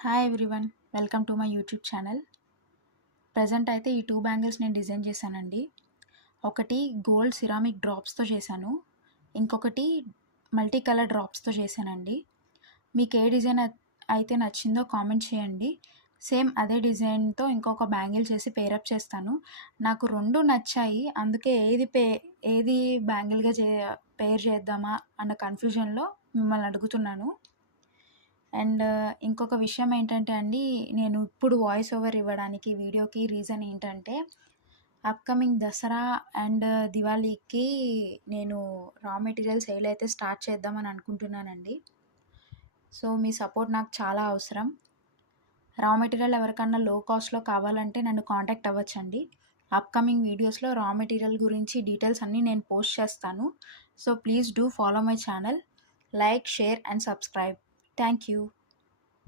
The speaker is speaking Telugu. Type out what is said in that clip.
Hi everyone, welcome to my YouTube channel. Present అయితే ఈ 2 బ్యాంగిల్స్ నేను డిజైన్ చేశానండి. ఒకటి గోల్డ్ సిరామిక్ డ్రాప్స్‌తో చేశాను. ఇంకొకటి మల్టీ కలర్ డ్రాప్స్‌తో చేశానండి. మీకు ఏ డిజైన్ అయితే నచ్చిందో కామెంట్ చేయండి. సేమ్ అదే డిజైన్‌తో ఇంకొక బ్యాంగిల్ చేసి పేరప్ చేస్తాను. నాకు 2 నచ్చాయి. అందుకే ఏది బ్యాంగిల్‌గా పేర్ చేద్దామా అన్న కన్‌ఫ్యూజన్‌లో మిమ్మల్ని అడుగుతున్నాను. అండ్ ఇంకొక విషయం ఏంటంటే అండి, నేను ఇప్పుడు వాయిస్ ఓవర్ ఇవ్వడానికి వీడియోకి రీజన్ ఏంటంటే, అప్‌కమింగ్ దసరా అండ్ దివాళీకి నేను రా మెటీరియల్ సేల్ అయితే స్టార్ట్ చేద్దామని అనుకుంటున్నానండి. సో, మీ సపోర్ట్ నాకు చాలా అవసరం. రా మెటీరియల్ ఎవరికన్నా లో కాస్ట్‌లో కావాలంటే నన్ను కాంటాక్ట్ అవ్వచ్చండి. అప్‌కమింగ్ వీడియోస్‌లో రా మెటీరియల్ గురించి డీటెయిల్స్ అన్నీ నేను పోస్ట్ చేస్తాను. So, please do follow my channel. Like, share and subscribe. Thank you.